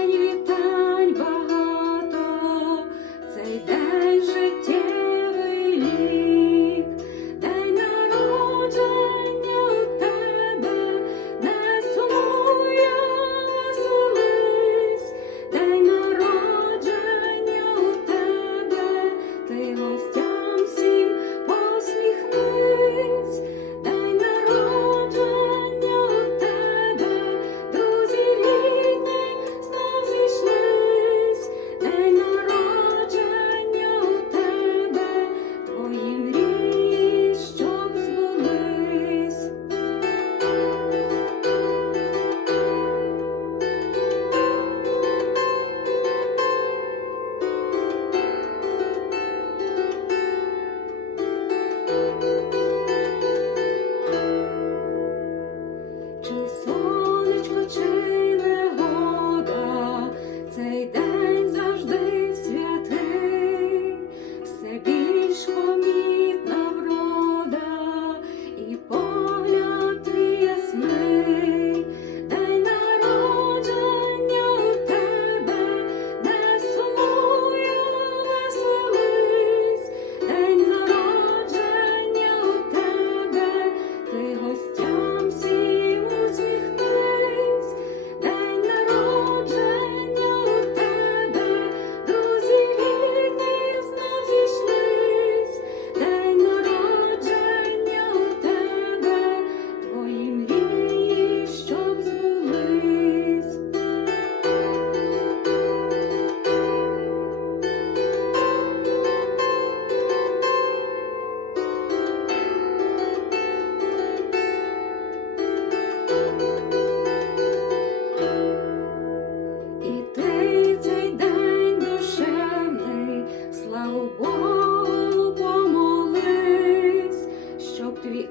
день вітань.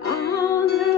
all the